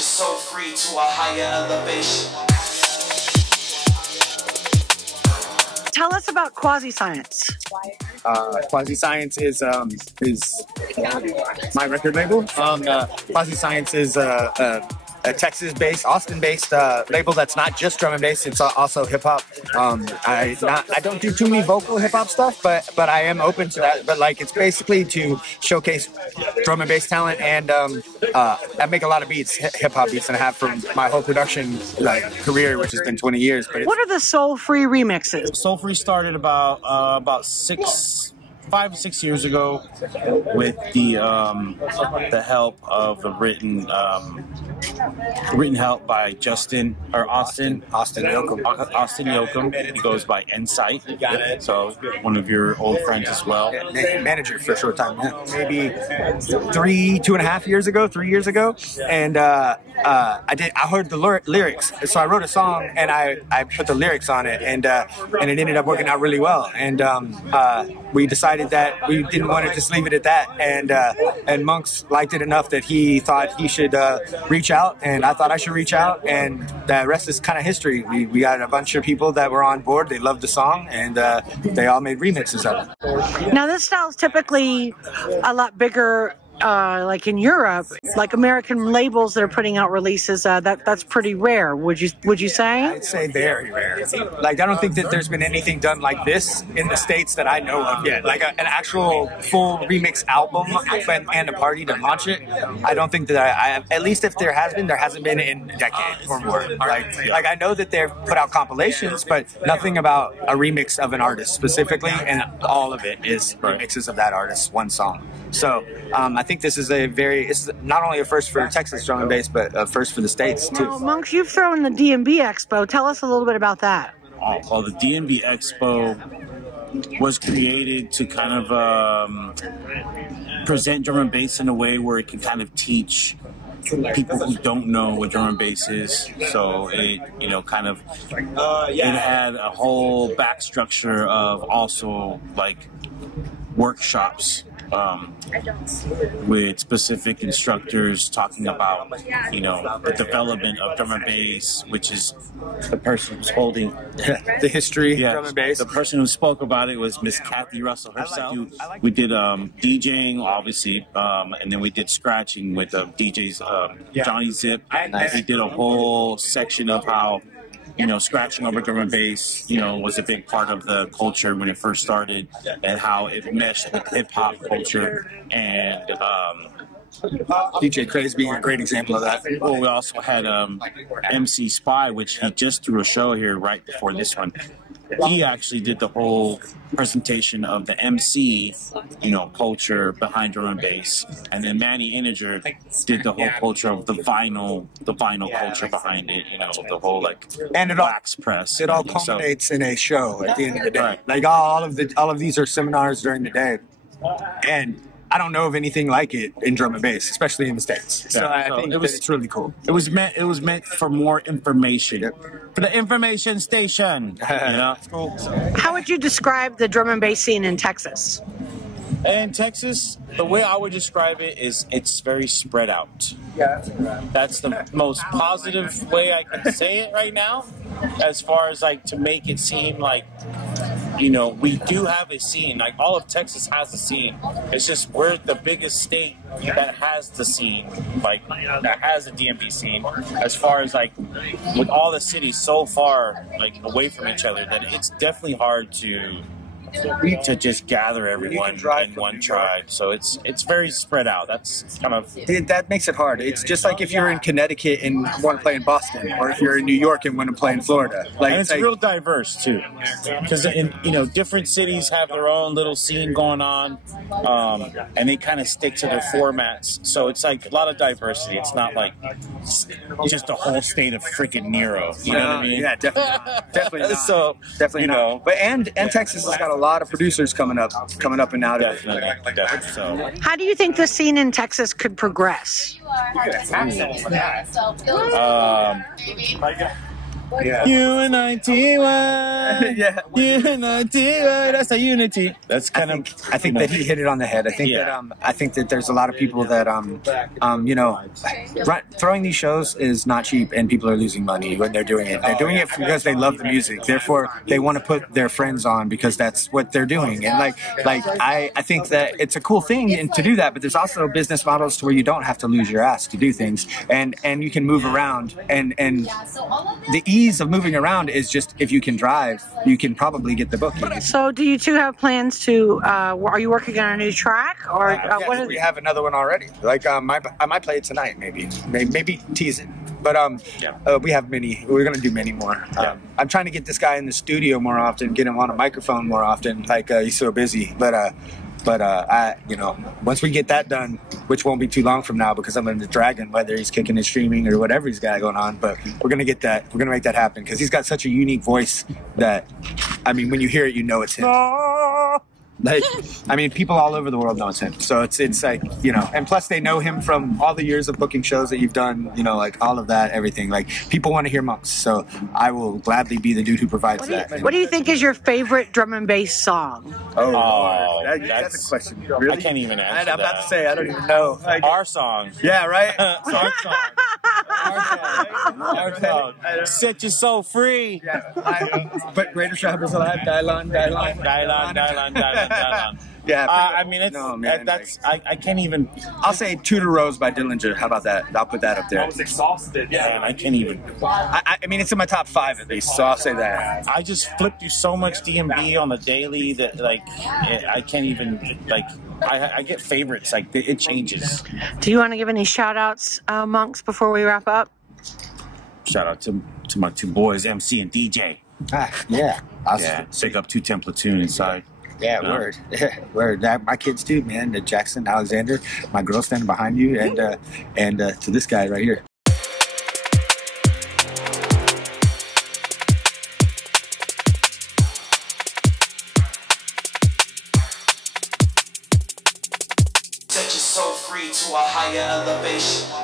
you so free to a higher elevation. Tell us about QUAZISCIENCE. QUAZISCIENCE is my record label. QUAZISCIENCE is a Texas-based, Austin-based label that's not just drum and bass. It's also hip-hop. I don't do too many vocal hip-hop stuff, but I am open to that. But like, it's basically to showcase drum and bass talent, and I make a lot of beats, hip-hop beats, and I have for my whole production career, which has been 20 years. But what are the soul-free remixes? Soul-free started about 5 or 6 years ago with the help of the written help by Austin Yoakum. He goes by Insight. So one of your old friends as well. Manager for a short time. Maybe 2.5 years ago, 3 years ago, and I heard the lyrics, so I wrote a song and I put the lyrics on it, and it ended up working out really well. And we decided that we didn't want to just leave it at that, and Monkz liked it enough that he thought he should reach out, and I thought I should reach out, and the rest is kind of history. We got a bunch of people that were on board. They loved the song, and they all made remixes of it. Now this style is typically a lot bigger like in Europe, like American labels that are putting out releases, that's pretty rare. Would you say? I'd say very rare. Like, I don't think that there's been anything done like this in the States that I know of yet. Like an actual full remix album and a party to launch it. I don't think that I at least if there has been, there hasn't been in a decade or more. Like I know that they've put out compilations, but nothing about a remix of an artist specifically, and all of it is remixes of that artist's one song. So I think this is it's not only a first for Texas drum and bass, but a first for the States too. Now, Monkz, you've thrown the D&B Expo. Tell us a little bit about that. Well, the D&B Expo was created to kind of present drum and bass in a way where it can kind of teach people who don't know what drum and bass is. So it, it had a whole back structure of also like workshops with specific instructors talking about, the development of drum and bass, which is the person who's holding the history of drum and bass. The person who spoke about it was Miss Kathy Russell herself. We did DJing, obviously, and then we did scratching with DJs Johnny Zip. We did a whole section of how scratching over drum and bass, was a big part of the culture when it first started, and how it meshed with hip-hop culture, and DJ Craze being a great example of that. Well, we also had MC Spy, which he just threw a show here right before this one. He actually did the whole presentation of the MC, culture behind drum and bass, and then Manny Integer did the whole culture of the vinyl culture behind it, the whole and wax press. It all culminates in a show at the end of the day. Right. Like all of these are seminars during the day, and I don't know of anything like it in drum and bass, especially in the States. So I think it's really cool. It was meant for more information. For the information station. Cool. How would you describe the drum and bass scene in Texas? In Texas, the way I would describe it is it's very spread out. That's the most positive way I can say it right now, as far as to make it seem like, we do have a scene. Like, all of Texas has a scene. It's just we're the biggest state that has the scene, that has a D&B scene. As far as with all the cities so far away from each other, that it's definitely hard to just gather everyone in one tribe. So it's very spread out. That's kind of... That makes it hard. It's just like if you're in Connecticut and want to play in Boston, or if you're in New York and want to play in Florida. And it's real diverse too, because different cities have their own little scene going on, and they kind of stick to their formats. So it's a lot of diversity. It's not just the whole state of freaking Nero. You know what I mean? Yeah, definitely not. So definitely not. But and Texas has got a lot of producers coming up and out of it. Definitely. So. How do you think the scene in Texas could progress? Yeah. Unity, Yeah. unity, that's a unity. That's kind of. I think that he hit it on the head. I think that there's a lot of people that you know, throwing these shows is not cheap, and people are losing money when they're doing it. They're doing it because they love the music. Therefore, they want to put their friends on because that's what they're doing. And I think that it's a cool thing to do that. But there's also business models to where you don't have to lose your ass to do things, and you can move around. And the ease of moving around is just if you can drive, you can probably get the booking. So, do you two have plans to? Are you working on a new track, or Yes, we have another one already. Like I might play it tonight, maybe tease it. But we have many. We're gonna do many more. I'm trying to get this guy in the studio more often, get him on a microphone more often. Like he's so busy, but I, you know, once we get that done, which won't be too long from now because I'm in the Dragon, whether he's kicking and streaming or whatever he's got going on, but we're gonna get that. We're gonna make that happen because he's got such a unique voice that, I mean, when you hear it, you know it's him. Like, I mean, people all over the world know it's him. So it's like, you know, and plus they know him from all the years of booking shows that you've done, you know, like all of that, everything. Like, people want to hear Monkz, so I will gladly be the dude who provides that. What do you think is your favorite drum and bass song? Oh, that's a question. Really? I can't even answer that. I'm about to say, I don't even know. Like, Our song. yeah, right? Our song. Our song. Set your soul free. Yeah, but Greater Shoppers Alive, Dylon. Yeah, I mean, it's, no, man, that's, I can't even. I'll say Two to Rose by Dillinger. How about that? I'll put that up there. I was exhausted. Yeah, man, I can't even. I mean, it's in my top 5 at least, so I'll say that. I just flipped through so much D&B on the daily that, like, I can't even, like, I get favorites. Like, it changes. Do you want to give any shout outs, Monkz, before we wrap up? Shout out to my 2 boys, MC and DJ. Yeah. Shake up 210 platoon inside. Yeah, word. Word. My kids too, man. Jackson, Alexander, my girl standing behind you, and to this guy right here. Set your soul free to a higher elevation.